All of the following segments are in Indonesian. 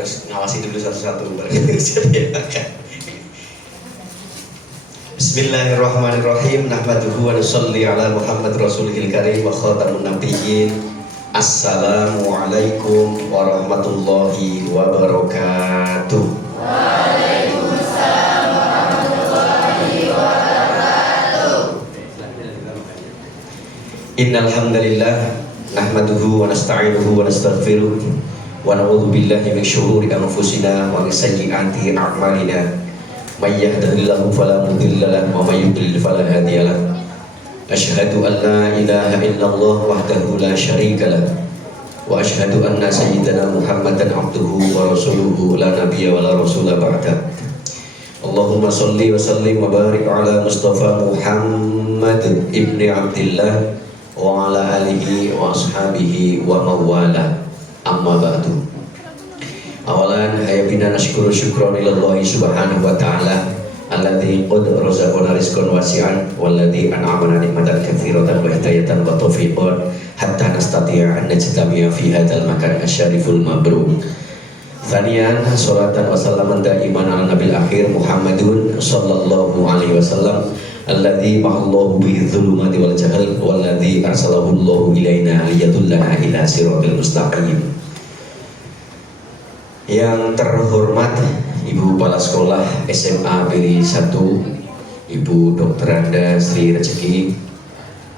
harus ngawasi dulu satu-satu baru bisa dimakan. Bismillahirrahmanirrahim. Nahmaduhu wa nusalli ala Muhammad Rasulil Karim wa khatamun nabiyyin. Assalamualaikum warahmatullahi wabarakatuh. Waalaikumsalam warahmatullahi wabarakatuh. Innal hamdalillah nahmaduhu wa nasta'inuhu wa nastaghfiruh wa na'udzu billahi min syururi anfusina wa min sayyiati a'malina. May yahdihillahu fala mudilla lahu wa may yudlil fala hadiya lahu. Asyhadu an la ilaha illallah wahdahu la syarika lahu wa asyhadu anna sayyidana Muhammadan abduhu wa rasuluhu la nabiyya wa la rasula ba'da. Allahumma shalli wa sallim wa barik ala Mustafa Muhammad ibni Abdillah wa ala alihi wa ashabihi wa mawala. Amma ba'du. Awalan hayabina nashkuru syukran ilallahi subhanahu wa ta'ala alladzi qad razaqana rizqan wasi'an walladzi an'amana nikmatan katsiratan wa hidayatan wa taufiqan hatta nastati'a an najtami'a fi hadzal makan asyariful mabrur. Thaniyan salatan wa salaman daiman ala nabil akhir Muhammadun sallallahu alaihi wasallam alladzi mahallahu bi dzulumati wal jahl walladzi arsalahu Allahu ilaina liyadullana ila siratal mustaqim. Yang terhormat Ibu Kepala Sekolah SMA Piri 1, Ibu Dr. Anda Sri Rezeki,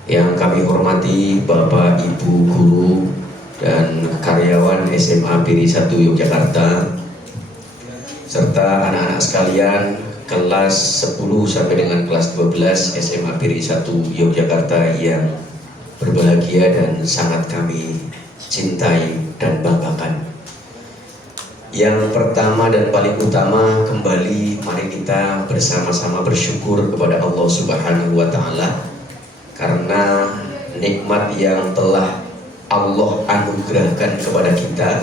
yang kami hormati Bapak Ibu Guru dan karyawan SMA Piri 1 Yogyakarta, serta anak-anak sekalian kelas 10 sampai dengan kelas 12 SMA Piri 1 Yogyakarta yang berbahagia dan sangat kami cintai dan banggakan. Yang pertama dan paling utama, kembali mari kita bersama-sama bersyukur kepada Allah Subhanahu wa ta'ala karena nikmat yang telah Allah anugerahkan kepada kita,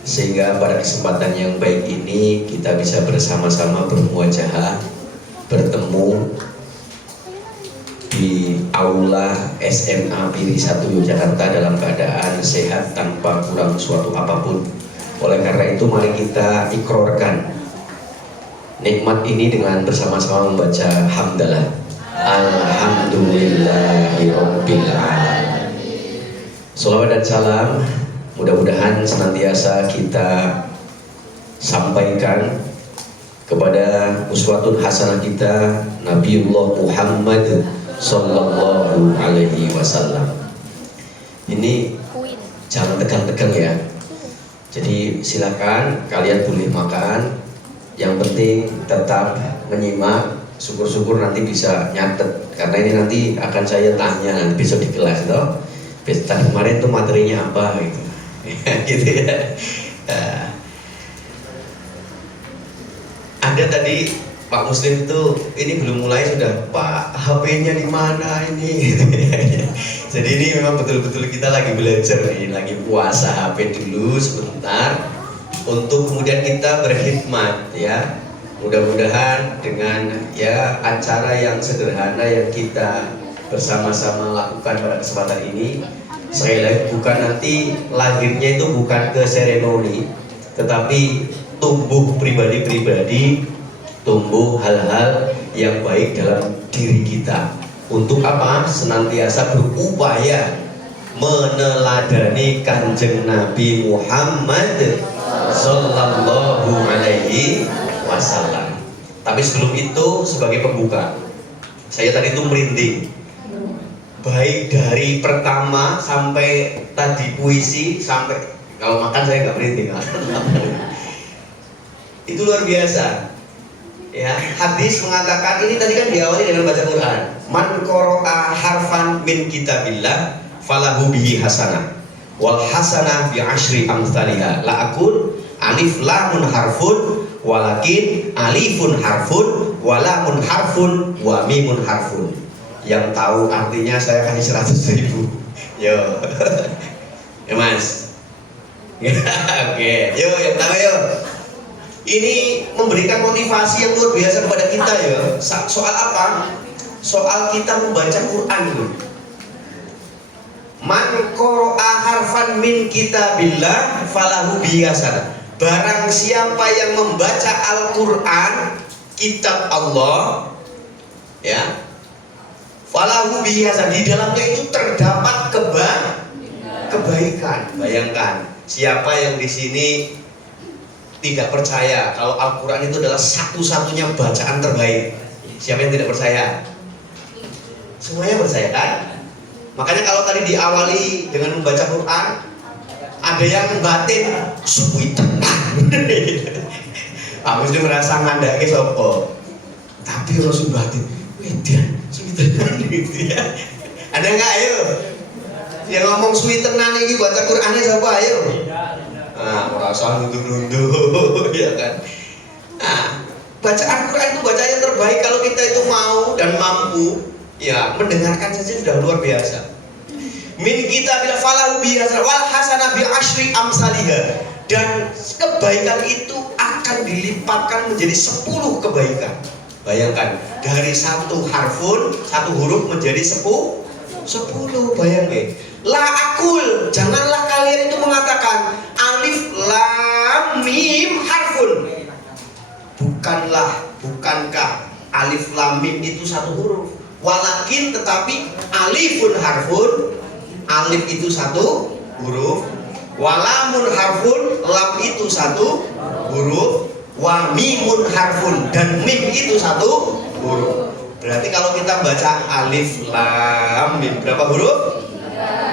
sehingga pada kesempatan yang baik ini kita bisa bersama-sama bermuajahah, bertemu di aula SMA Piri 1 Yogyakarta dalam keadaan sehat tanpa kurang suatu apapun. Oleh karena itu mari kita ikrorkan nikmat ini dengan bersama-sama membaca hamdalah. Alhamdulillahirabbil alamin. Shalawat dan salam mudah-mudahan senantiasa kita sampaikan kepada uswatun hasanah kita Nabiullah Muhammad sallallahu alaihi wasallam. Ini jangan tegang-tegang ya. Jadi silakan kalian boleh makan, yang penting tetap menyimak, syukur-syukur nanti bisa nyatet karena ini nanti akan saya tanya nanti besok di kelas toh. Tadi kemarin tuh materinya apa gitu. Gitu ya. Ada tadi Pak Muslim itu ini belum mulai sudah Pak HP-nya di mana ini? Jadi ini memang betul-betul kita lagi belajar nih, lagi puasa HP dulu sebentar untuk kemudian kita berkhidmat ya. Mudah-mudahan dengan ya acara yang sederhana yang kita bersama-sama lakukan pada kesempatan ini, sekali lagi bukan nanti lahirnya itu bukan ke seremoni, tetapi tumbuh pribadi-pribadi, tumbuh hal-hal yang baik dalam diri kita. Untuk apa? Senantiasa berupaya meneladani Kanjeng Nabi Muhammad sallallahu alaihi wasallam. Tapi sebelum itu sebagai pembuka, saya tadi itu merinding. Baik dari pertama sampai tadi puisi sampai kalau makan saya nggak merinding. Itu luar biasa. Ya, hadis mengatakan ini tadi kan diawali dengan baca Quran. Man qara'a harfan min kitabillah falahu bihi hasanah wal hasanah bi asyri amsalihha. La akun alif lamun harfun walakin alifun harfun wa lamun harfun wa mimun harfun. Yang tahu artinya saya kasih 100.000. Yo. Ya Mas. Oke, yuk yang tahu yuk. Ini memberikan motivasi yang luar biasa kepada kita ya. Soal apa? Soal kita membaca Quran loh. Man qara'a harfan min kitabillah falahu bihi hasanah. barang siapa yang membaca Al-Quran, kitab Allah, ya, falahu bihi hasanah, di dalamnya itu terdapat kebaikan. Bayangkan, siapa yang di sini tidak percaya kalau Al-Quran itu adalah satu-satunya bacaan terbaik? Siapa yang tidak percaya? Semuanya percaya kan? Makanya kalau tadi diawali dengan membaca Quran, ada yang batin suwi tenan. Aku sudah merasa ngandake sopo. Tapi Rasul batin, wedan suwi tenan gitu ya. Ada enggak ayo? Yang ngomong suwi tenan iki baca Qur'ane sapa ayo? Nah, merasa nunduk-nunduk ya kan. Nah, bacaan Quran itu bacaan yang terbaik kalau kita itu mau dan mampu, ya mendengarkan saja sudah luar biasa. Min kita bila falahu bi hasanah wal hasanah bi asyri amsalihha, dan kebaikan itu akan dilipatkan menjadi 10 kebaikan. Bayangkan, dari satu huruf menjadi 10. Bayangkan. La akul, janganlah kalian itu mengatakan alif lam mim harfun. Bukankah alif lam mim itu satu huruf? Walakin, tetapi alifun harfun, alif itu satu huruf, walamun harfun, lam itu satu huruf, wa mimun harfun, dan mim itu satu huruf. Berarti kalau kita baca alif lam mim berapa huruf?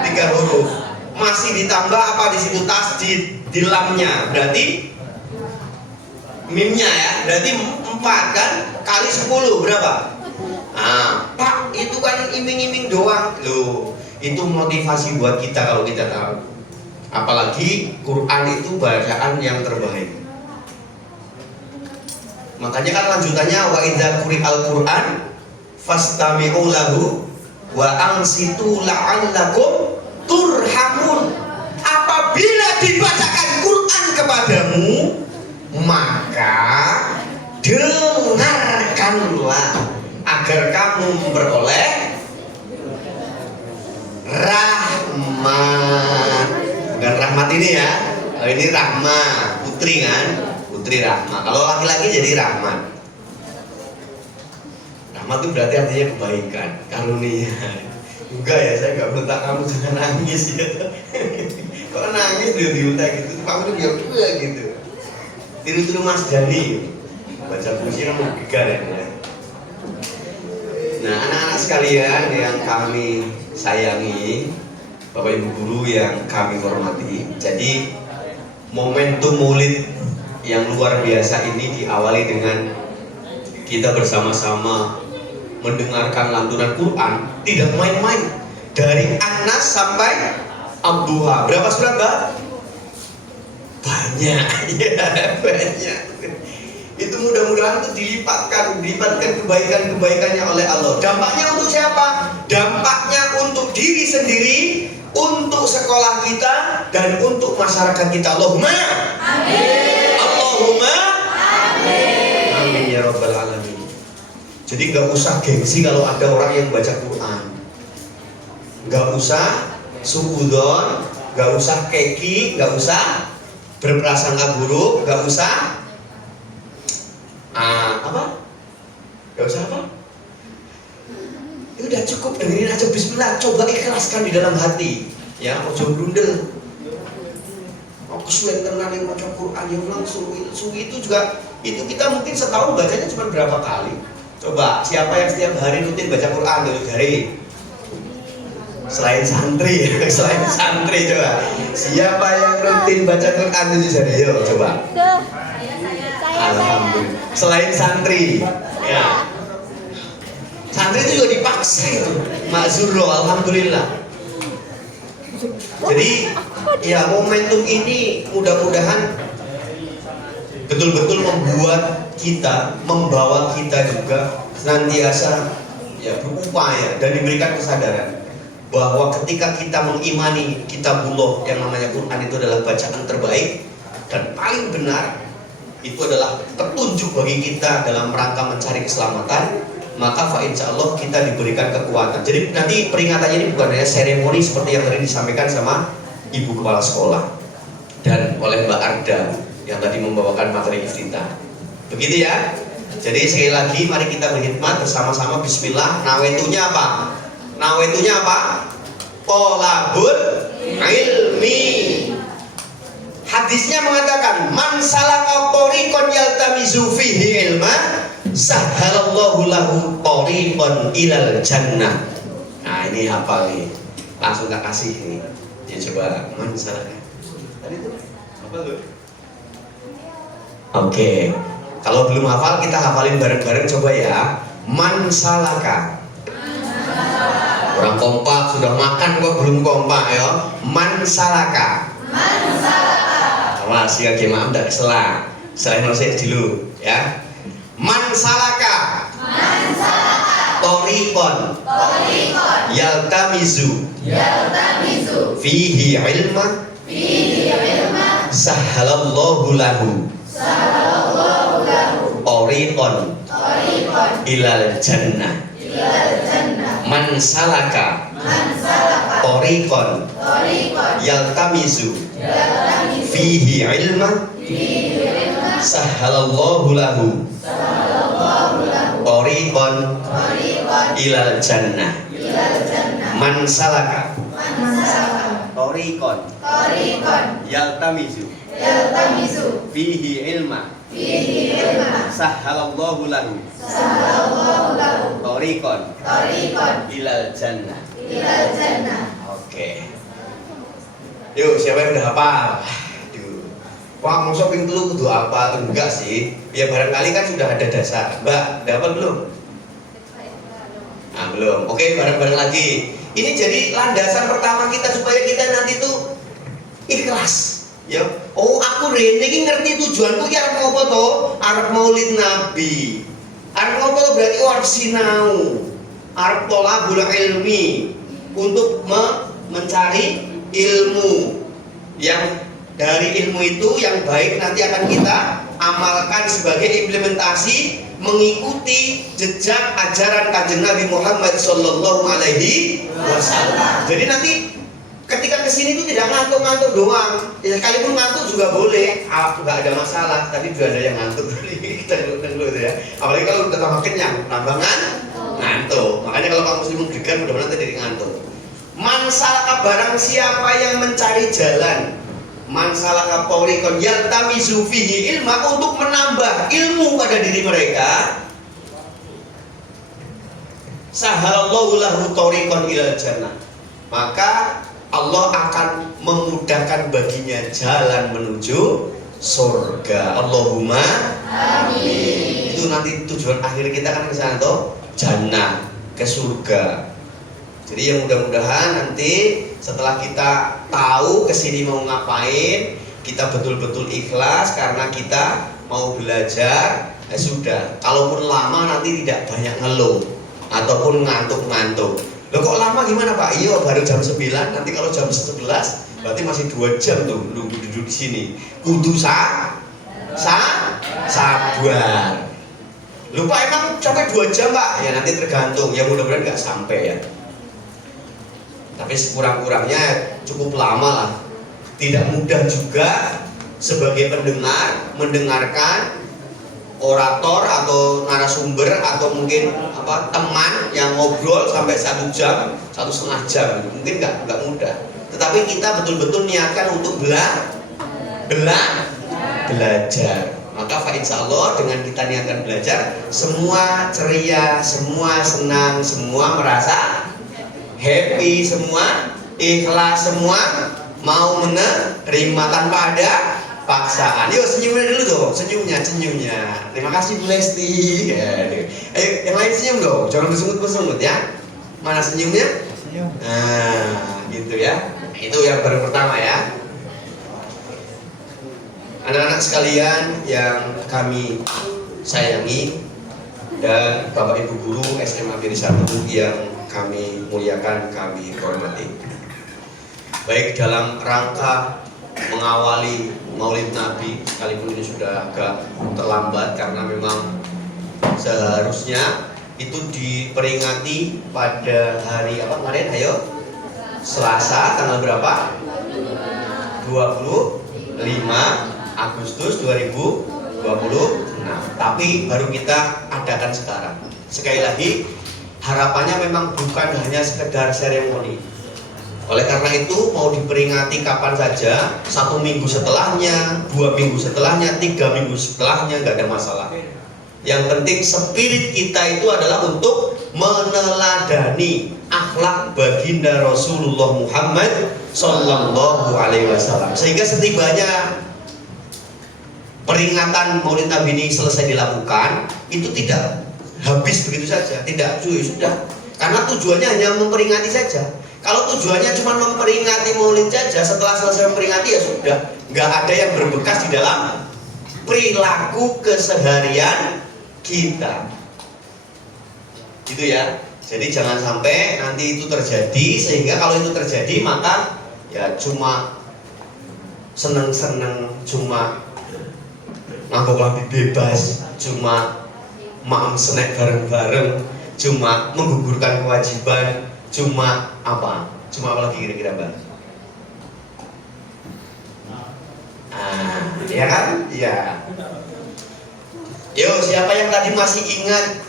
3 huruf. Masih ditambah apa di situ? Tasdid di lamnya. Berarti mimnya ya, berarti 4 kan? Kali 10 berapa? Nah, Pak, itu kan iming-iming doang. Loh, itu motivasi buat kita kalau kita tahu. Apalagi Quran itu bacaan yang terbaik. Makanya kan lanjutannya wa idza quri'al Quran fastami'u lahu wa ansitu la'allakum turhamun. Apabila dibacakan Quran kepadamu, maka dengarkanlah agar kamu memperoleh rahmat. Bukan rahmat ini ya, ini rahmat putri kan, putri rahmat. Kalau laki-laki jadi rahmat. Rahmat itu berarti artinya kebaikan, karunia. Enggak ya, saya nggak bentak kamu jangan nangis ya. Kalau nangis diunta gitu, kamu tuh biar gitu. Tiru-tiru Mas Dani, baca puisi kan gegar ya. Nah, anak-anak sekalian yang kami sayangi, Bapak Ibu guru yang kami hormati. Jadi momentum Maulid yang luar biasa ini diawali dengan kita bersama-sama mendengarkan lantunan Quran, tidak main-main, dari An-Nas sampai Ad-Duha. Berapa surat, Mbak? Banyak, ya, banyak. Itu mudah-mudahan itu dilipatkan kebaikan-kebaikannya oleh Allah. Dampaknya untuk siapa? Dampaknya untuk diri sendiri, untuk sekolah kita, dan untuk masyarakat kita. Allahumma amin. Allahumma amin. Amin ya rabbal alamin. Jadi nggak usah gengsi kalau ada orang yang baca Quran. Nggak usah suudon, nggak usah keki, nggak usah berprasangka buruk, nggak usah apa? Gak usah apa? Ya udah cukup dengerin aja bismillah, coba ikhlaskan di dalam hati. Ya, ojo brundel. Aku sulit tenan yang baca Quran yang langsung itu juga itu kita mungkin setahun bacanya cuma berapa kali. Coba siapa yang setiap hari rutin baca Quran dari selain santri coba. Siapa yang rutin baca Quran itu jadi yuk coba. Alhamdulillah. Selain santri, ya. Santri itu juga dipaksa itu. Makzuro, alhamdulillah. Jadi, ya momentum ini mudah-mudahan betul-betul membuat kita, membawa kita juga senantiasa ya berupaya dan diberikan kesadaran bahwa ketika kita mengimani kitabullah yang namanya Quran itu adalah bacaan terbaik dan paling benar, itu adalah petunjuk bagi kita dalam rangka mencari keselamatan, maka insyaallah kita diberikan kekuatan. Jadi nanti peringatannya ini bukan hanya seremoni seperti yang tadi disampaikan sama Ibu Kepala Sekolah dan oleh Mbak Arda. yang tadi membawakan materi iftitah. Begitu ya. Jadi sekali lagi mari kita berkhidmat bersama-sama. Bismillah. Nawaitunya apa? Nawaitunya apa? Tolabul ilmi. Hadisnya mengatakan man salaka tariqan yaltamizu fihi ilma sahhalallahu lahu tariqan ilal jannah. Nah, ini hafal nih. Langsung tak kasih ini. Ya coba man salaka. Tadi itu apa tuh? Oke. Kalau belum hafal kita hafalin bareng-bareng coba ya. Man salaka. Orang kompak sudah makan kok belum kompak ya. Man salaka. Man salaka. Awas ya maaf tidak keselah. Selain nasihat dulu ya. Man salaka. Man salaka. Tariqan. Tariqan. Yaltamizu. Yaltamizu. Fihi ilma. Fihi ilma. Sahhalallahu lahu. Sahhalallahu lahu. Tariqan. Tariqan. Ilal jannah. Ilal jannah. Man salaka. Man salaka. Tariqan. Tariqan. Yaltamizu. Yaltamizu. Fihi ilma. Fihi ilma. Sahhalallahu lahu. Sahhalallahu lahu. Tariqan. Tariqan. Ilal jannah. Ilal jannah. Man salaka. Man salaka. Tariqan. Tariqan. Yaltamizu. Yaltamizu. Fihi ilma. Fihi ilma. Sahhalallahu lahu. Sahhalallahu lahu. Tariqan. Tariqan. Ilal jannah. Ilal jannah. Oke. Yuk, siapa yang udah hafal? Aduh. Wah, masa ping telu kudu apa atau enggak sih? Ya barangkali kan sudah ada dasar. Mbak, udah hafal belum? Nah, belum. Oke, bareng-bareng lagi. Ini jadi landasan pertama kita supaya kita nanti tuh ikhlas. Ya, oh aku rene iki ngerti tujuanku ki arep ngopo to? Arep maulid Nabi. Arep ngopo to berarti arep sinau. Arep tolabul ilmi untuk mencari ilmu yang dari ilmu itu yang baik nanti akan kita amalkan sebagai implementasi mengikuti jejak ajaran Kanjeng Nabi Muhammad Sallallahu Alaihi Wasallam. Jadi nanti ketika kesini itu tidak ngantuk-ngantuk doang. Ya, sekalipun ngantuk juga boleh, nggak ada masalah. Tapi juga ada yang ngantuk kita dulu ya. Apalagi kalau udah tambah kenyang, tambah ngantuk. Makanya kalau kamu muslim degan mudah-mudahan tidak ngantuk. Man salaka barang siapa yang mencari jalan, man salaka tariqan yaltamizu fihi ilma untuk menambah ilmu pada diri mereka, sahhalallahu lahu tariqan ilal jannah. Maka Allah akan memudahkan baginya jalan menuju surga. Allahumma amin. Itu nanti tujuan akhir kita kan ke sana toh, jannah, ke surga. Jadi yang mudah-mudahan nanti setelah kita tahu kesini mau ngapain, kita betul-betul ikhlas karena kita mau belajar. Ya sudah, kalaupun lama nanti tidak banyak ngeluh ataupun ngantuk-ngantuk. Loh kok lama gimana Pak? Iya baru jam 9, nanti kalau jam 11 berarti masih 2 jam tuh nunggu duduk di sini. Kudu sabar. Lupa emang sampai 2 jam Pak? Ya nanti tergantung, ya mudah-mudahan nggak sampai ya. Tapi sekurang-kurangnya cukup lama lah. Tidak mudah juga sebagai pendengar mendengarkan orator atau narasumber atau mungkin teman yang ngobrol sampai 1 jam, 1,5 jam, mungkin nggak mudah. Tetapi kita betul-betul niatkan untuk belajar. Maka insya Allah dengan kita niatkan belajar, semua ceria, semua senang, semua merasa happy, semua ikhlas, semua mau menerima tanpa ada paksaan. Yuk senyumnya dulu dong, senyumnya. Terima kasih Bu Lesti. Ayo yang lain senyum dong, jangan bersungut-bersungut ya. Mana senyumnya? Senyum. Nah, gitu ya. Itu yang baru pertama ya. Anak-anak sekalian yang kami sayangi dan Bapak Ibu Guru SMA Negeri 1 yang kami muliakan, kami hormati. Baik dalam rangka mengawali Maulid Nabi, sekalipun ini sudah agak terlambat karena memang seharusnya itu diperingati pada hari apa kemarin? Ayo, Selasa tanggal berapa? 25 Agustus 2026. Tapi baru kita adakan sekarang. Sekali lagi, harapannya memang bukan hanya sekedar seremoni. Oleh karena itu mau diperingati kapan saja, 1 minggu setelahnya, 2 minggu setelahnya, 3 minggu setelahnya, nggak ada masalah. Yang penting spirit kita itu adalah untuk meneladani akhlak baginda Rasulullah Muhammad Sallallahu Alaihi Wasallam. Sehingga setibanya peringatan Maulid Nabi ini selesai dilakukan, itu tidak habis begitu saja, tidak sudah. Karena tujuannya hanya memperingati saja. Kalau tujuannya cuma memperingati Maulid saja, setelah selesai memperingati ya sudah, nggak ada yang berbekas di dalam perilaku keseharian kita. Gitu ya. Jadi jangan sampai nanti itu terjadi, sehingga kalau itu terjadi maka ya cuma seneng-seneng, cuma nganggo lambi bebas, cuma maem snack bareng-bareng, cuma menggugurkan kewajiban, cuma apa? Cuma apa lagi kira-kira, Mbak? Ya kan? Iya. Yo, siapa yang tadi masih ingat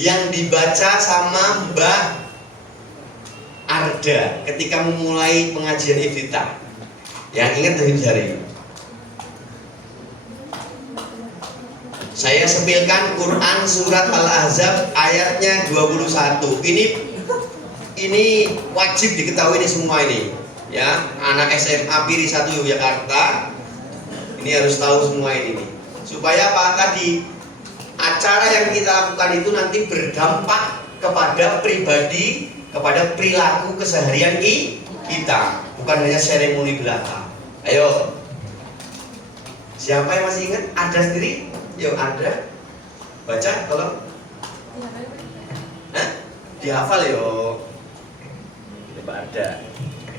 yang dibaca sama Mbak Arda ketika memulai pengajian iftitah? Yang ingat dari jari. Saya sepilkan Quran surat Al-Ahzab ayatnya 21. Ini wajib diketahui ini semua ini. Ya, anak SMA Piri 1 Yogyakarta ini harus tahu semua ini nih. Supaya apa? Tadi acara yang kita lakukan itu nanti berdampak kepada pribadi, kepada perilaku keseharian kita, bukan hanya seremoni belaka. Ayo, siapa yang masih ingat? Ada sendiri? Yuk, ada. Baca, tolong. Hah? Dihafal yo. Coba ada.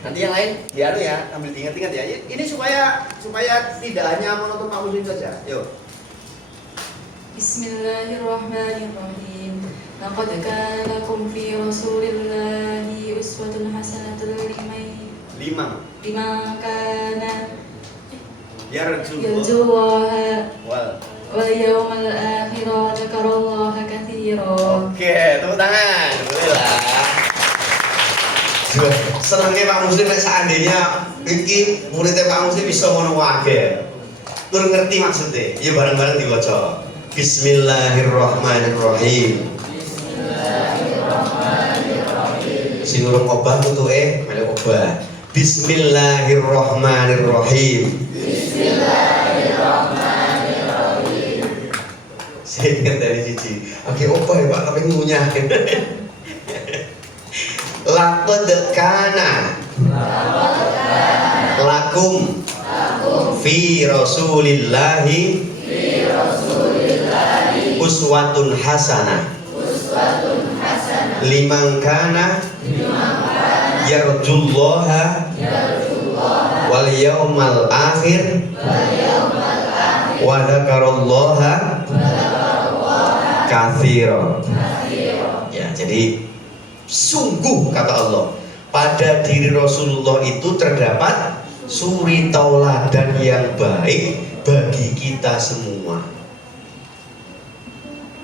Nanti yang lain biar ya, ambil diingat-ingat ya. Ini supaya tidak hanya monoton Pak Muslim saja. Yuk. Bismillahirrahmanirrahim. Laqad kana lakum fi Rasulillahi uswatun hasanatun liman kana yarjullaha wal yawmal akhir wa dzakarallaha katsira. Oke, tepuk tangan. Boleh lah. Senengnya Pak Muslim seandainya iki muridnya Pak Muslim bisa ngono wae. Tur ngerti maksudnya. Ya bareng-bareng diwaca. Bismillahirrahmanirrahim. Sing urung obah tutuke melek obah. Bismillahirrahmanirrahim. Saya ingat dari siji. Oke, obah ya Pak, tapi ngunyah. Laqad kana lakum fi Rasulillahi uswatun hasanah liman kana yarjullaha wal yawmal akhir wa dzakarallaha katsira. Ya, jadi sungguh kata Allah, pada diri Rasulullah itu terdapat suri tauladan yang baik bagi kita semua.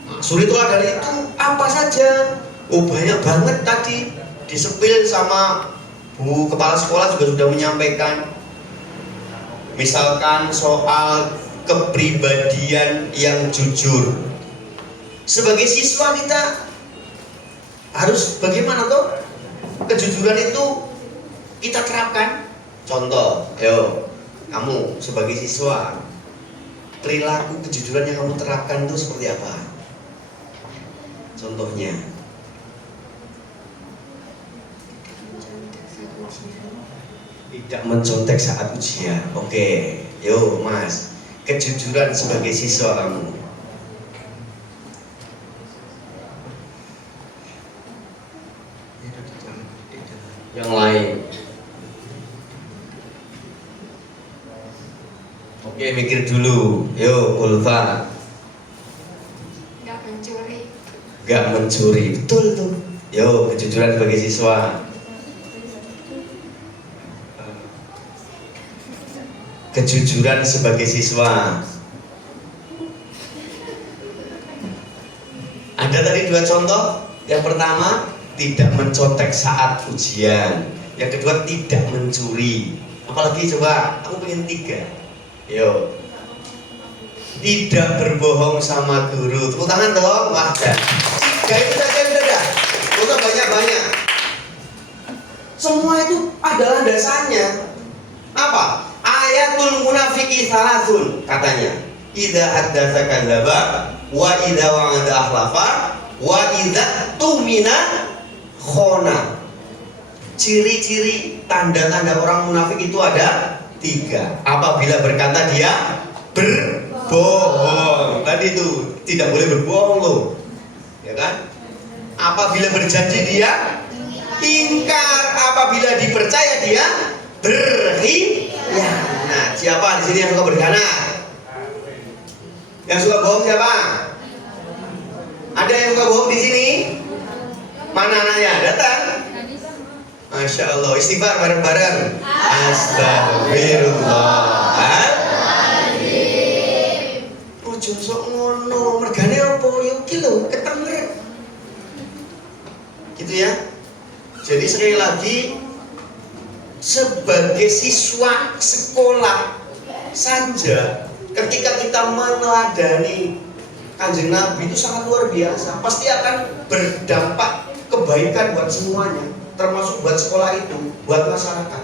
Nah, suri tauladan itu apa saja? Oh, banyak banget tadi disepil sama Bu Kepala Sekolah juga sudah menyampaikan. Misalkan soal kepribadian yang jujur. Sebagai siswa kita harus bagaimana toh? Kejujuran itu kita terapkan. Contoh, ayo kamu sebagai siswa, perilaku kejujuran yang kamu terapkan itu seperti apa? Contohnya, tidak mencontek saat ujian. Oke, yo Mas, kejujuran sebagai siswa kamu. Yang lain. Oke, mikir dulu. Yo, Ulfa. Gak mencuri. Gak mencuri. Betul tuh. Yo, kejujuran sebagai siswa. kejujuran sebagai siswa. Ada tadi 2 contoh. Yang pertama, tidak mencontek saat ujian. Yang kedua, tidak mencuri. Apalagi coba, aku pengen 3. Yo. Tidak berbohong sama guru. Tepuk tangan dong. Wah, 3 itu saja udah. Udah banyak-banyak. Semua itu adalah dasarnya. Apa? Ayatul munafiki salasun katanya. Idza haddatsa kadzaba wa idza wa'ada akhlafa wa idza tumina khona. Ciri-ciri tanda-tanda orang munafik itu ada 3. Apabila berkata dia berbohong. Tadi itu tidak boleh berbohong loh. Ya kan? Apabila berjanji dia ingkar, apabila dipercaya dia berkhianat. Siapa di sini yang suka berkhianat? Yang suka bohong siapa? Ada yang suka bohong di sini? Mana anaknya? Datang. Masya Allah, istighfar bareng-bareng. Astagfirullahaladzim. Ojo sok ngono, mergane apa? Yo iki lho, ketenger. Gitu ya. Jadi sekali lagi, sebagai siswa sekolah saja, ketika kita meneladani Kanjeng Nabi itu sangat luar biasa, pasti akan berdampak kebaikan buat semuanya, termasuk buat sekolah itu, buat masyarakat.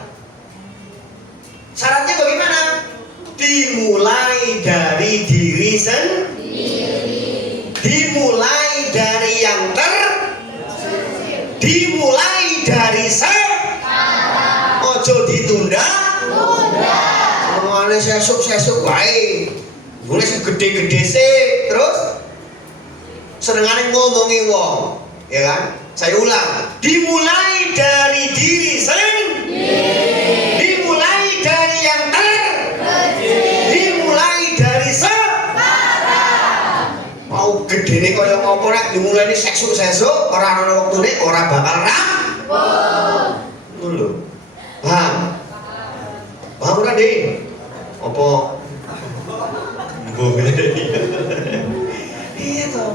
Syaratnya bagaimana? Dimulai dari diri sendiri, dimulai dari yang dimulai dari sekarang. Ojo ditunda. Mulai sesuk wae. Mulai segede-gede sih. Terus senengane ngomongi wong, ya kan? Saya ulang. Dimulai dari diri sendiri. Dimulai dari yang dimulai dari sekarang. Mau gedene kaya ngopo nek dimulai sesuk ora ana wektune ora bakal rampung. Ngono. Paham? Paham ora, Dik? Apa? Mbok iya toh.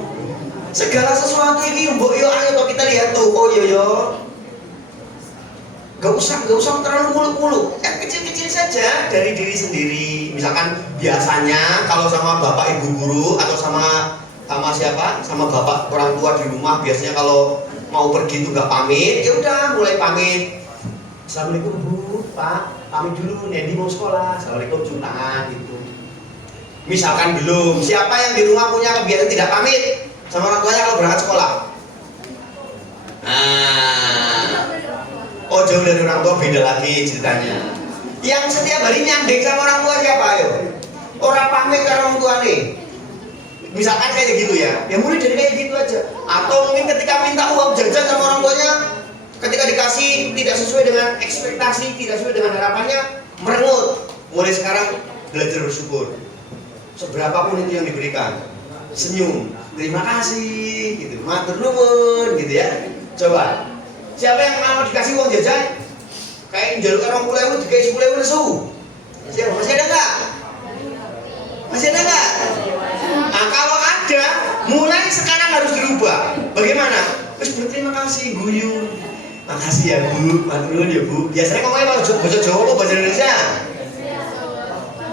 Segala sesuatu ini mbok yo ayo toh kita lihat tuh. Oh iya yo. Gak usah terlalu muluk-muluk. Yang kecil-kecil saja dari diri sendiri. Misalkan biasanya kalau sama bapak ibu guru atau sama siapa? Sama bapak orang tua di rumah biasanya kalau mau pergi tuh gak pamit, ya udah mulai pamit. Assalamualaikum Bu, Pak, pamit dulu, Nendi mau sekolah. Assalamualaikum, cium tangan gitu. Misalkan belum, siapa yang di rumah punya kebiasaan tidak pamit sama orang tuanya kalau berangkat sekolah? Oh jauh dari orang tua beda lagi ceritanya. Yang setiap hari nyanding sama orang tua siapa ayo? Orang pamit ke orang tua nih. Misalkan kayak gitu ya mulai dari kayak gitu aja. Atau mungkin ketika minta uang jajan sama orang tuanya, ketika dikasih tidak sesuai dengan ekspektasi, tidak sesuai dengan harapannya, merengut. Mulai sekarang belajar bersyukur. Seberapapun itu yang diberikan, senyum, terima kasih, gitu, matur nuwun, gitu ya. Coba, siapa yang mau dikasih uang jajan, kayak jalur orang pulau dikasih 10.000 nesu? Siapa? Masih ada nggak? Masih ada nggak? Nah kalau ada, mulai sekarang harus dirubah. Bagaimana? Terus berterima kasih, guyu. Makasih ya Bu, matur nuwun ya Bu. Biasanya ngomongnya bahasa Jawa, bahasa Indonesia.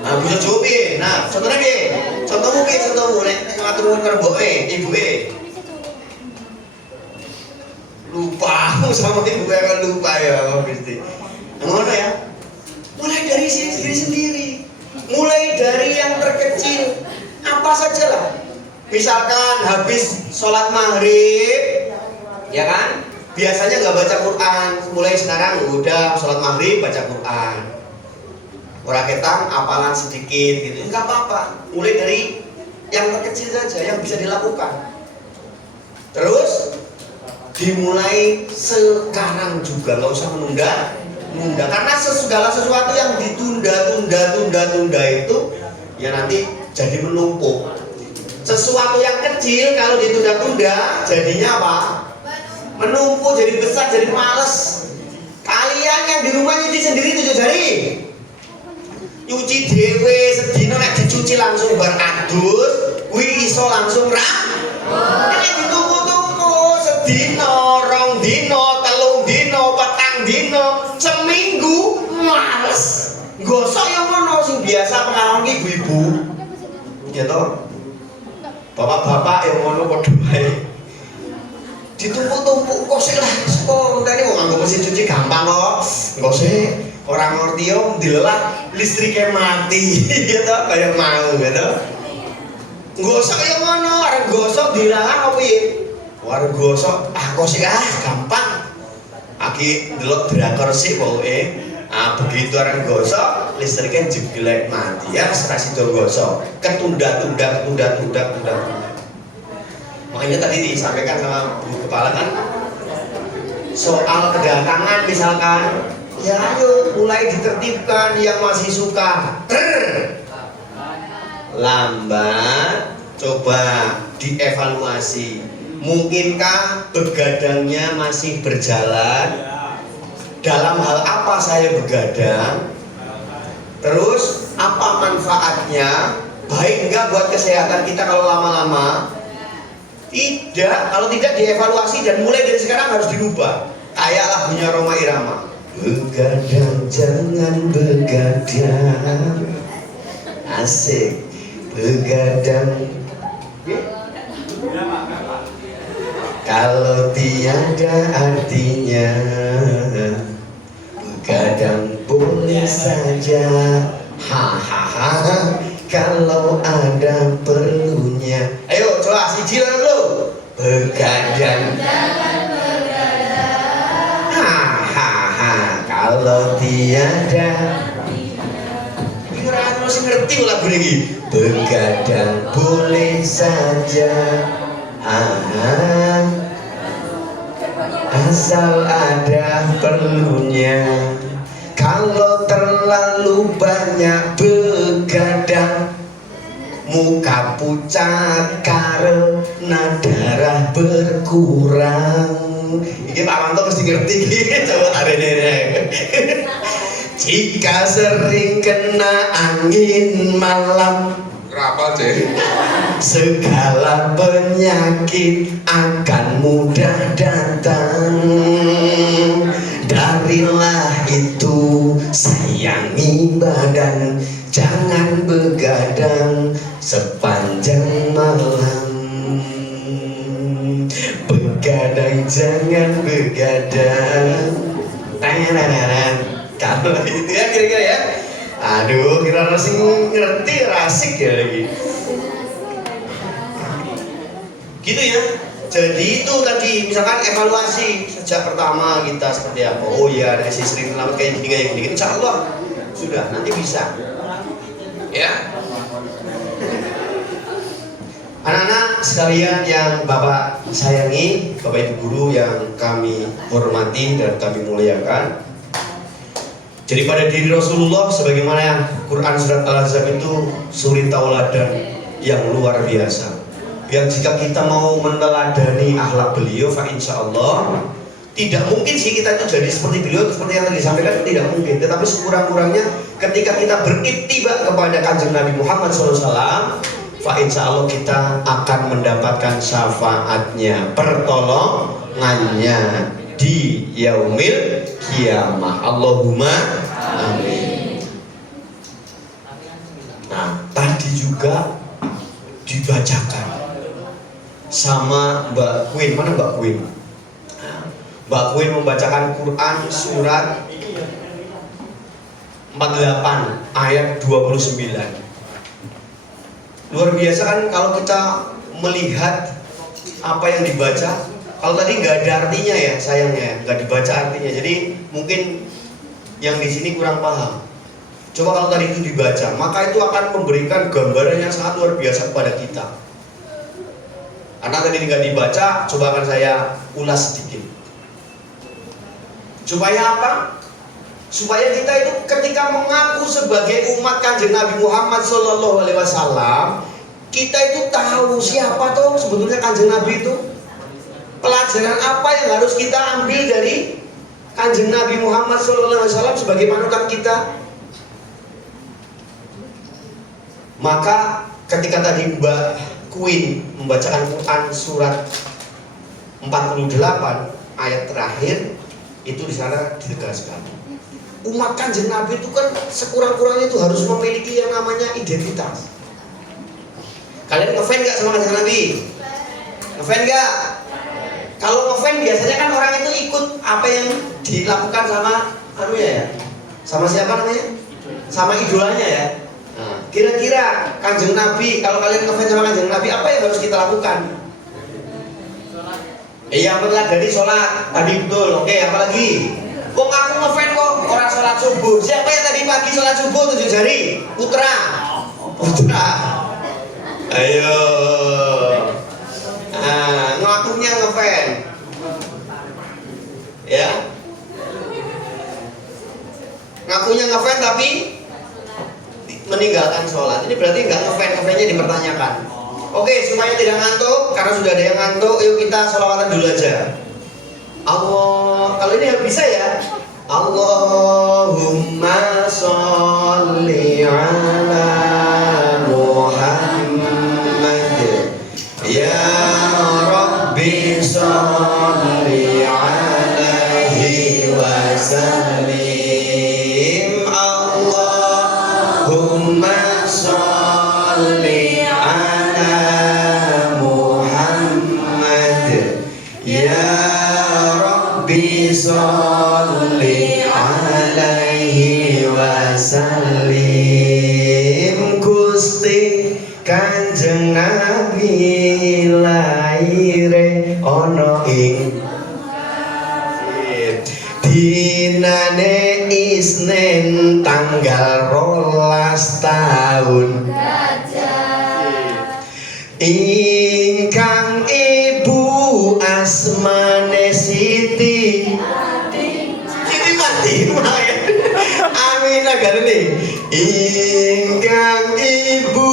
Nah, bisa jawab piye? Nah, contohnya piye? Contohmu nek matur nuwun karo mboke, ibuke. Lupa sama ibuke kan lupa ya, pasti. Ngono ya. Mulai dari diri sendiri. Mulai dari yang terkecil. Apa saja lah. Misalkan habis sholat maghrib, ya kan? Biasanya nggak baca Quran. Mulai sekarang udah sholat maghrib baca Quran. Orang ketang apalan sedikit gitu, enggak apa-apa. Mulai dari yang terkecil saja yang bisa dilakukan. Terus dimulai sekarang juga, nggak usah menunda. Karena segala sesuatu yang ditunda itu ya nanti jadi menumpuk. Sesuatu yang kecil kalau ditunda-tunda jadinya apa? Menumpuk, jadi besar, jadi males. Kalian yang di rumah nyuci sendiri 7 jari. Nyuci dhewe sedina nek dicuci langsung bar adus, kuwi iso langsung nek ditunggu-tunggu sedina, rong dina, telung dina, petang dina, seminggu males. Gosok yang ngono sing biasa pengalaman ibu-ibu. Ya toh? Bapak-bapak yang ngono padha wae. Ditumpuk-tumpuk kok sik lah, kok ngenteni wong nganggo mesin cuci gampang kok. Engko sik ora ngerti yo ndelak listrike mati. Ya toh kaya mau ya toh. Gosok yang ngono, arep gosok dilalah apa piye? Arep gosok kok sik gampang. Aki ndelok drakor sik pokoke. Begitu orang gosok, listriknya jeglek mati ya, setelah itu gosok, ketunda-tunda. Makanya tadi disampaikan sama Bu Kepala kan, soal kedatangan misalkan, ya ayo mulai ditertibkan yang masih suka lambat, coba dievaluasi, mungkinkah begadangnya masih berjalan? Dalam hal apa saya begadang? Terus apa manfaatnya? Baik enggak buat kesehatan kita kalau lama-lama? Tidak, kalau tidak dievaluasi dan mulai dari sekarang harus dirubah. Kayak lagunya Rhoma Irama. Begadang jangan begadang. Asik. Begadang. Kalau tiada artinya. Kadang boleh saja, hahaha. Kalau ada perlunya, ayo coba siji dulu. Begadang, hahaha. Kalau tiada, kira harus ngerti lagu ini. Begadang boleh saja, asal ada perlunya. Kalau terlalu banyak begadang, muka pucat karena darah berkurang. Ini Pak Manto mesti ngerti. Coba tarik ini. Jika sering kena angin malam, Rapal cek. segala penyakit akan mudah datang. Darilah itu sayangi badan, jangan begadang sepanjang malam. Begadang jangan begadang. Kalau itu ya kira-kira ya. Aduh, kira harus ngerti, rasik ya lagi. Gitu ya. Jadi itu tadi misalkan evaluasi sejak pertama kita seperti apa. Oh ya, dari sisi sering selamat kayak gini. Insya Allah sudah nanti bisa. Ya. Anak-anak sekalian yang Bapak sayangi, Bapak Ibu guru yang kami hormati dan kami muliakan. Jadi pada diri Rasulullah sebagaimana Quran surat Al-Ahzab itu suri tauladan yang luar biasa. Yang jika kita mau meneladani akhlak beliau, fa insya Allah tidak mungkin sih kita itu jadi seperti beliau, seperti yang tadi disampaikan tidak mungkin. Tetapi sekurang-kurangnya ketika kita berittiba kepada kanjeng Nabi Muhammad SAW, fa insya Allah kita akan mendapatkan syafaatnya, pertolongannya di yaumil kiamah. Allahumma amin. Nah, tadi juga dibacakan sama Mbak Queen. Mana Mbak Queen? Nah, Mbak Queen membacakan Quran surat 48 ayat 29. Luar biasa kan kalau kita melihat apa yang dibaca. Kalau tadi nggak ada artinya ya, sayangnya nggak dibaca artinya. Jadi mungkin yang di sini kurang paham. Coba kalau tadi itu dibaca, maka itu akan memberikan gambaran yang sangat luar biasa kepada kita. Karena tadi nggak dibaca, coba akan saya ulas sedikit. Supaya apa? Supaya kita itu ketika mengaku sebagai umat kanjeng Nabi Muhammad SAW, kita itu tahu siapa tuh sebetulnya kanjeng Nabi itu. Pelajaran apa yang harus kita ambil dari kanjeng Nabi Muhammad SAW sebagai panutan kita? Maka ketika tadi Mbak Queen membacakan Quran surat 48 ayat terakhir, itu di sana ditegaskan umat Kanjeng Nabi itu kan sekurang-kurangnya itu harus memiliki yang namanya identitas. Kalian ngefan gak sama Kanjeng Nabi? Ngefan gak? Kalau ngefan biasanya kan orang itu ikut apa yang dilakukan sama ya? Sama siapa namanya? Sama idolanya ya. Nah, kira-kira Kanjeng Nabi, kalau kalian ngefans sama Kanjeng Nabi, apa yang harus kita lakukan? Iya, benar, dari sholat tadi betul. Oke, apa lagi? Kok aku ngefans kok orang sholat subuh? Siapa yang tadi pagi sholat subuh 7 jari? Putra. Ayo. Nah, ngakunya ngefans. Ya. Ngakunya ngefans tapi meninggalkan sholat. Ini berarti nggak ngefans-nya dipertanyakan. Oke, supaya tidak ngantuk, karena sudah ada yang ngantuk, yuk kita sholawatan dulu aja. Allah, kalau ini bisa ya. Allahumma sholli ala Muhammad, ya Rabbi sholli alaihi wa sallim. Allahumma sholli ala Muhammad, ya Rabbi sholli alaihi wa sallim. Gusti Kanjeng Nabi laire ana ing dinane Isnin tanggal 12 tahun ingkang ibu asmane Siti mati Aminah garene ingkang ibu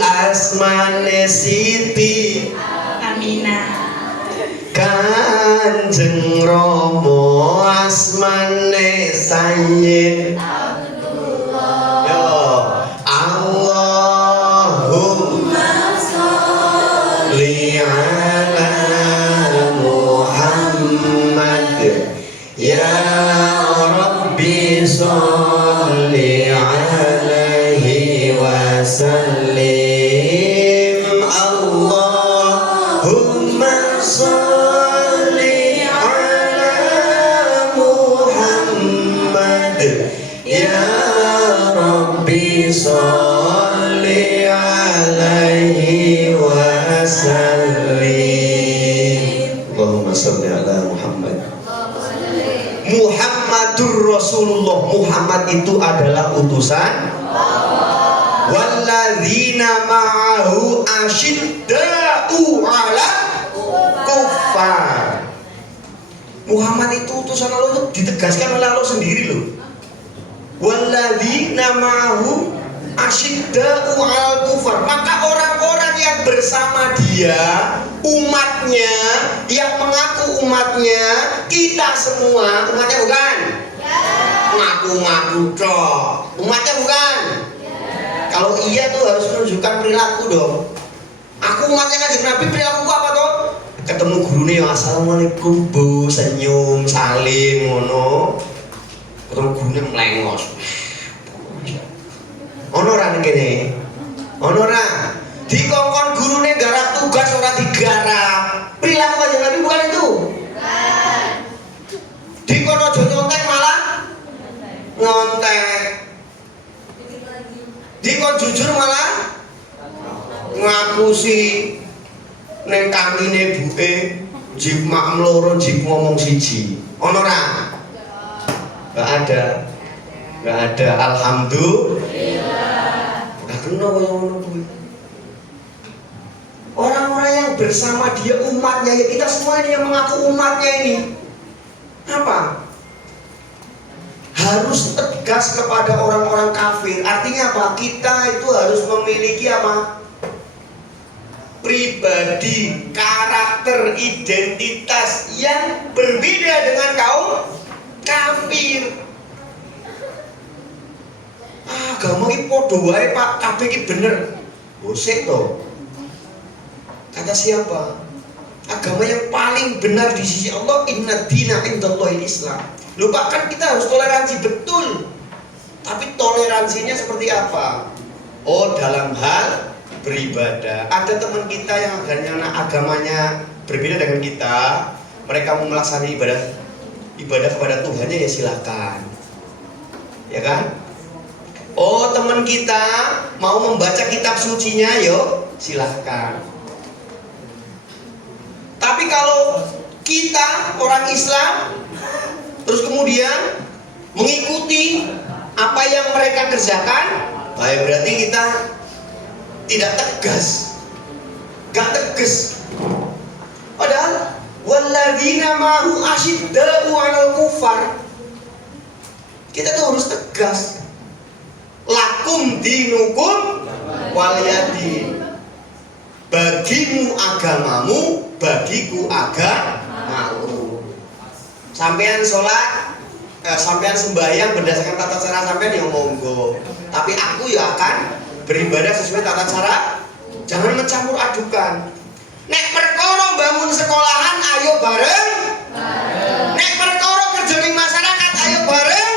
asmane Siti Aminah. Kanjeng Rama asmane Sayyid Abdullah. Yo, Allahumma sholli ala Muhammad, ya Rabbi sholli alaihi wa sallim. Allahumma sholli ala Muhammad, ya Rabbi sholli alaihi wa sallim. Allahumma sholli ala Muhammad. Muhammadur Rasulullah. Muhammad itu adalah utusan walladzina ma'ahu asyidda'u 'ala kuffar. Muhammad itu utusan Allah, itu ditegaskan oleh Allah sendiri loh. Walladzina ma'ahu asyidda'u 'ala kuffar. Maka orang-orang yang bersama dia, umatnya, yang mengaku umatnya, kita semua, umatnya bukan? Ngaku-ngaku dong. Umatnya bukan? Kalau iya tuh harus menunjukkan perilaku dong. Aku umatnya Kanjeng Nabi, perilaku apa toh? Ketemu gurune ya assalamualaikum bu, senyum, salim, ngono. Ketemu gurune melengos. Ono ora ning kene? Ono ora? Dikongkon gurune garap tugas ora digarap. Perilaku Kanjeng Nabi bukan itu? Bukan. Dikon aja nyontek malah nyontek. Dikon jujur malah ngapusi neng kangine buke jip mak loro jip ngomong siji. Ono ora? Enggak ada. Enggak ada. Alhamdulillah. Enggak kena koyo ngono kuwi. Orang-orang yang bersama dia umatnya, ya kita semua ini yang mengaku umatnya ini. Apa? Harus tegas kepada orang-orang kafir. Artinya apa? Kita itu harus memiliki apa? Pribadi, karakter, identitas yang berbeda dengan kaum kafir. agama iki padha wae Pak, kabeh iki bener. Bosek to. Kata siapa? Agama yang paling benar di sisi Allah, inna dina indallahil Islam. Lupa kan kita harus toleransi betul. Tapi toleransinya seperti apa? Oh, dalam hal beribadah. Ada teman kita yang agamanya berbeda dengan kita, mereka mau melaksanakan ibadah kepada Tuhannya, ya silakan. Ya kan? Oh, teman kita mau membaca kitab sucinya, yo silahkan. Tapi kalau kita orang Islam terus kemudian mengikuti apa yang mereka kerjakan, baik berarti kita tidak tegas, gak tegas. Padahal walladzina ma'hu asyidda'u 'alal kufar, kita tuh harus tegas. Lakum dinukum waliyadin, bagimu agamamu, bagiku agamaku. Sampean sholat, sampean sembahyang berdasarkan tata cara sampean yang monggo. Tapi aku ya akan beribadah sesuai tata cara. Jangan mencampur adukan. Nek perkara bangun sekolahan, ayo bareng. Nek perkara kerja ning masyarakat, ayo bareng.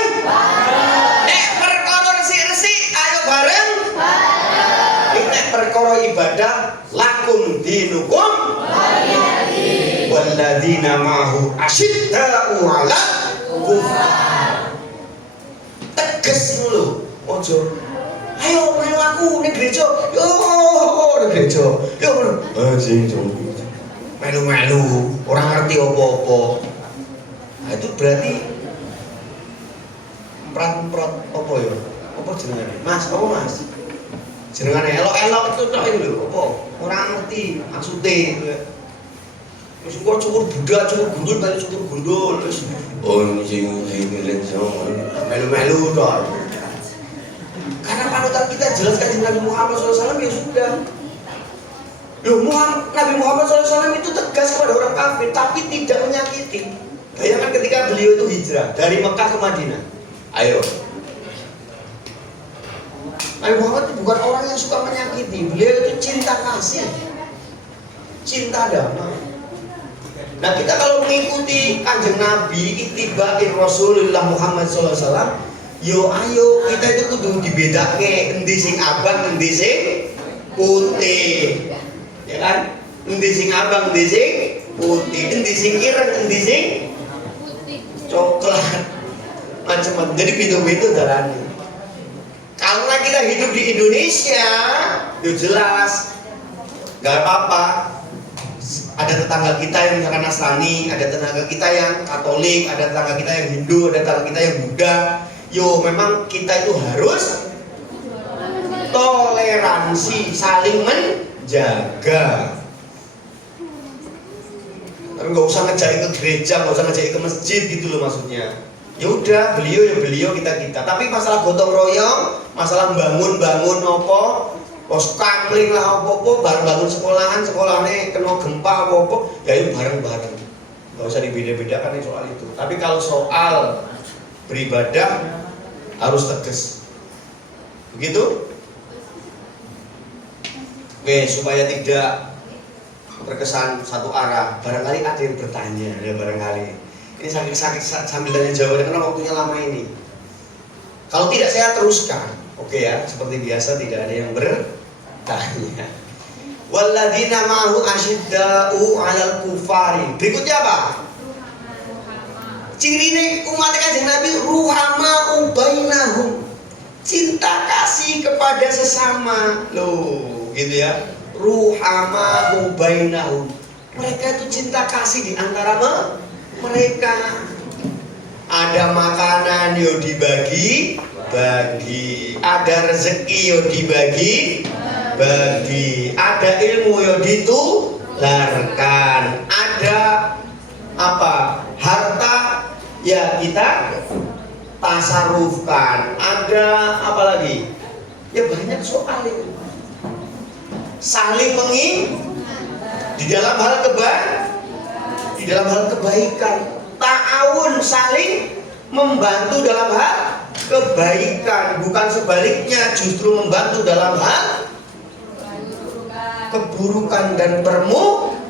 Nek perkara resik-resik, ayo bareng. Nek perkara ibadah, lakum dinukum walladzina ma'hu asyidda'u 'alal kufar. Tegas dulu, ojo. Ayo melu aku ning gereja. Yo ning gereja. Yo sing melu-melu, orang ngerti apa-apa. Nah, itu berarti emprot apa ya? Apa jenengane? Mas, apa Mas? Jenengane elok-elok itu tok iki lho, apa? Ora ngerti maksude gitu ya. Wis kok cukur budak, cukur gundul, balik cukur gundul terus sing milen melu-melu tok. Karena panutan kita jelas Kanjeng Nabi Muhammad SAW, ya sudah. Loh, Nabi Muhammad SAW itu tegas kepada orang kafir, tapi tidak menyakiti. Bayangkan ketika beliau itu hijrah dari Mekah ke Madinah. Ayo. Nabi Muhammad itu bukan orang yang suka menyakiti. Beliau itu cinta kasih, cinta damai. Nah, kita kalau mengikuti Kanjeng Nabi, ittiba'i Rasulullah Muhammad SAW, yo ayo kita itu kudu dibedake endi sing abang, endi sing putih. Ya kan? Endi sing abang, endi sing putih, endi sing ireng, endi sing coklat. Macam-macam. Jadi beda-beda darahnya. Karena kita hidup di Indonesia, yo jelas gak apa-apa. Ada tetangga kita yang misalkan Nasrani, ada tetangga kita yang Katolik, ada tetangga kita yang Hindu, ada tetangga kita yang Buddha. Yo memang kita itu harus toleransi, saling menjaga. Tapi nggak usah ngejai ke gereja, nggak usah ngejai ke masjid gitu loh maksudnya. Ya udah, beliau ya beliau, kita. Tapi masalah gotong royong, masalah bangun opo, pos kamling lah opo, bareng-bareng sekolahannya kena gempa opo, ya itu bareng-bareng. Nggak usah dibeda-bedakan soal itu. Tapi kalau soal beribadah harus tegas. Begitu? Oke, supaya tidak terkesan satu arah. Barangkali ada yang bertanya, ya barangkali. Ini sakit sambil tanya jawabannya karena waktunya lama ini. Kalau tidak saya teruskan. Oke ya, seperti biasa tidak ada yang bertanya. Walladzina ma'hu asyidda'u 'alal kufari. Berikutnya apa? Ciri umat Kanjeng Nabi ruhama'u bainahum, cinta kasih kepada sesama. Loh, gitu ya. Ruhama'u bainahum. Mereka itu cinta kasih di antara mereka. Ada makanan yo dibagi, ada rezeki yo dibagi, ada ilmu yo ditularkan, ada apa? Harta ya kita tasarufkan, ada apa lagi? Ya banyak soal itu. Saling di dalam hal kebaikan, ta'awun, saling membantu dalam hal kebaikan, bukan sebaliknya, justru membantu dalam hal keburukan dan permusuhan.